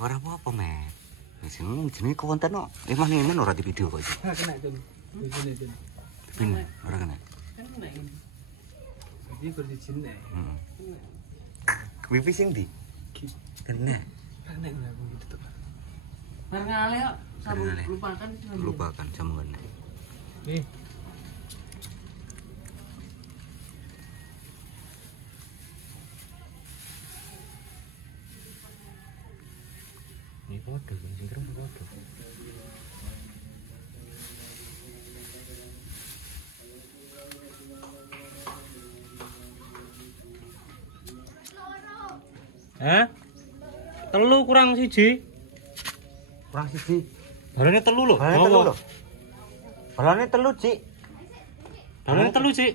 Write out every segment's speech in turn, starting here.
Ora apa-apa, Met. Wis jenenge konten kok. Emang ora di video kok iki. Kena Jun. Jun. Pin ora kena. Kan kena ini. Jadi berizin ya. Heeh. Wifi sing ndi? Kena. Kena enggak begitu tuh. Ngale kok. Lupakan sambungan. Nih. Ini podo, sing kira podo. Hah? Telu kurang siji. Kurang siji. Balane telu lho. Balane telu, Cik. Balane telu, Cik.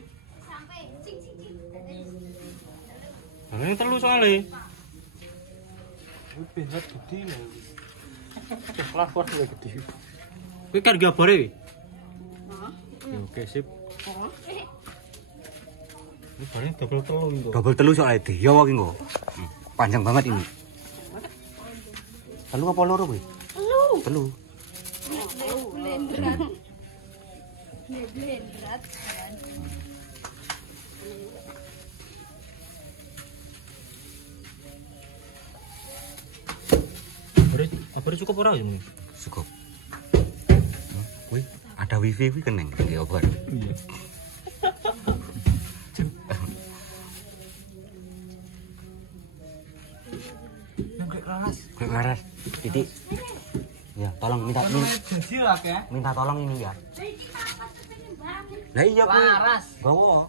Balane telu soalnya. Benjat gede lho. Kelapor lho gede. Kuwi kan gabare iki. Heeh. Oke, sip. Ini paling double telu ini. Double telu soalnya dia wae engko. Panjang banget ini. Telu apa loro kuwi? Telu. Blenderan. Blenderan. Apa cukup ora ini? Cukup. Wih, ada wifi kuwi keneng nggih obat. Iya. Kayak laras. Titik. Ya, tolong minta tolong ini ya. Lah iya kuwi. Laras. Gowo.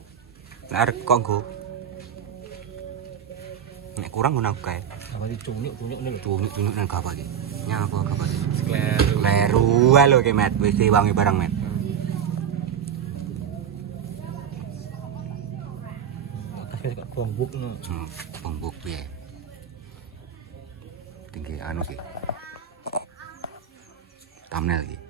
Lah arek kok go. Nek kurang ngono kae. Apa dicunyuk nih lho. Tunyuk nang kapal iki. Nyapa kapal iki? Kleru. Kleru wae lho ki Met, wis diwangi barang Met. Kasih kok gombuk no. Pembuk piye? Tinggi anu ki. Thumbnail ki.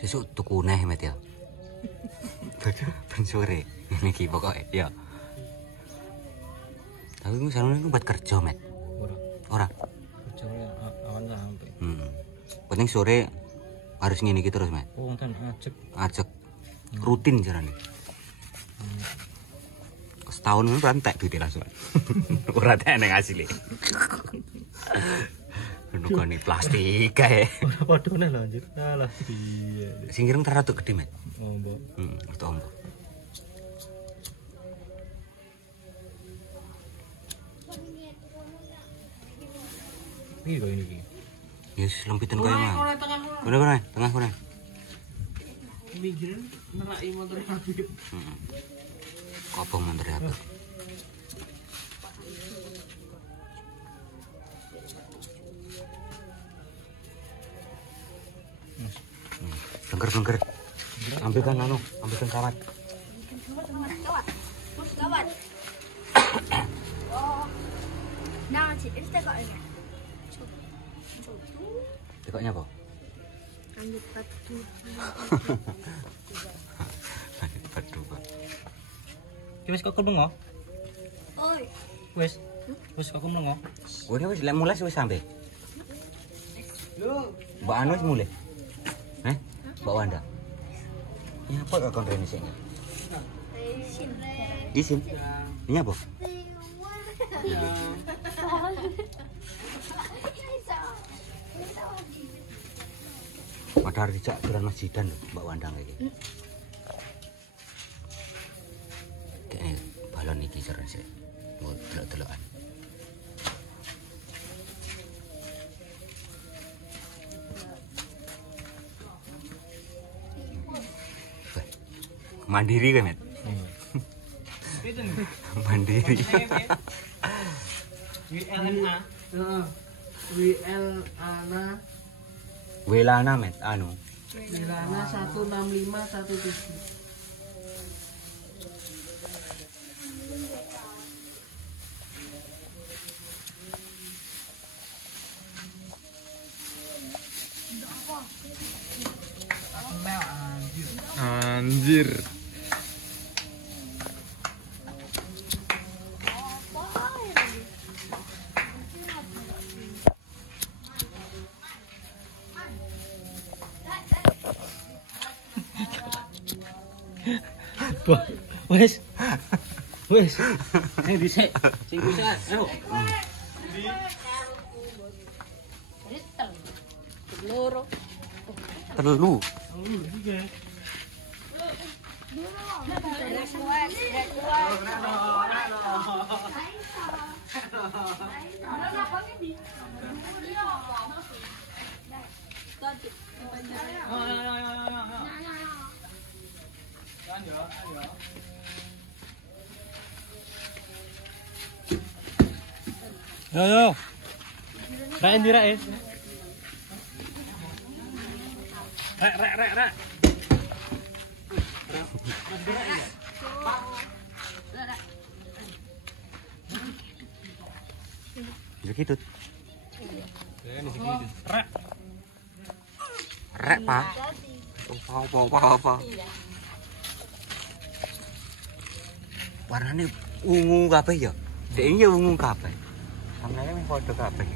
Sesuk tuku neh Met ya. Ben sore ngene iki pokoke ya. Tapi misalnya buat kerja Met. Ora. Kerjanya awan sampai. Penting sore harus ngene iki terus Met. Oh, kan ajek. Ajek rutin jarane. Setahun ini rantek duit langsung. Ora tak nang asile. Nukoni plastik kae. Ora padone lho anjir. Alah iya. Sing ireng terlalu gede Met. Oh, mbok. Itu ombo. Iki kok ini iki. Yes, lempitan kaya mah. Kene, tengah kene. Minggir neraki motor Habib. Kopong motor Habib. Lengker. Ambilkan kawat. Kawat. Oh. Nah, Cik, ini tekoknya. Tekoknya apa? Ambil batu. Batu, Pak. Ki wis kok mengo? Oi. Wis kok mengo? Oh, ini wis mulai wis sampe. Lho, Mbak Anu wis mulai. Mbak Wanda. Ini apa kok kon rene sik? Isin. Ini apa? Padahal dijak duran masjidan lho, Mbak Wanda iki. Kene balon iki jare sik. Mbok delok-delokan. Mandiri kan, Met? Mandiri. WLNA. Heeh. WLANA. Welana, Met, anu. Welana 16517. Anjir. Wes. Wes. Sing dhisik. Sing dhisik. Ayo. Loro. Telu. Yo yo. Rek ndi rek? Rek. Begitu. Rek. Rek, Pak. Apa. Warnane ungu kabeh ya. Dek iki ungu kabeh. Sampeyan meh padha kabeh.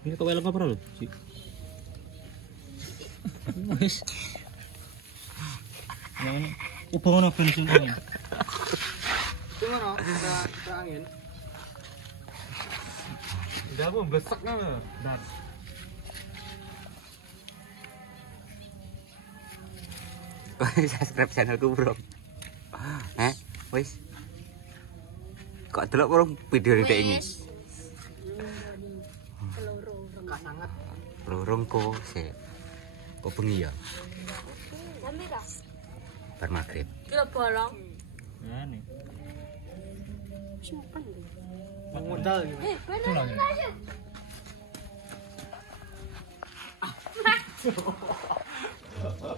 Ini kok weleng apa lho, Ci? Wis. Yang ubah ngono bensin angin. Cuma no, kita angin. Udah aku besek kan lho. Dan Subscribe channelku, Bro. Wis. Kok delok urung video dek ini? Lorong kok sik. Kok bengi ya? Sampai dah. Bar magrib. Kilo bolong. nah nih. Simpan. Mengundal gitu. Benar aja.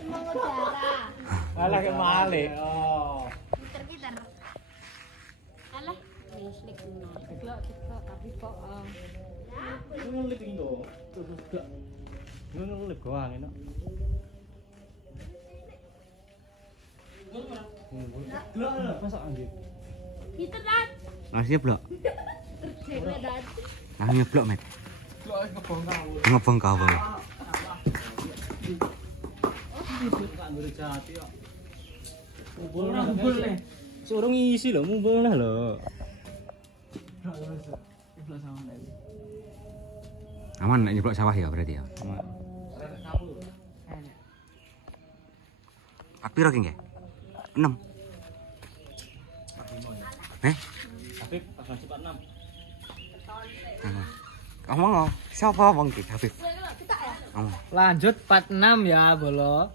Mengudara. Alah ke male. Oh. Gitar. Alah, listrik benar. Kita tapi kok Ngelip iki kok. Terus gak. Ngelip goang enak. Gelak masak anjir. Itu dan Masih blok. terjebak dan Nangnya blok, Met. Gelak ngebong kau. Ngebong kau. Gak ngeri jati kok. Mumpul nih. Seorang isi loh, mumpul lah loh. Aman nek nyeblok sawah ya berarti ya. Tapi ro ki nggih? 6. Tapi akan cepat 6. Ngomong siapa wong ki Habib? kita ya. Ngomong. Lanjut 46 ya, Bolo.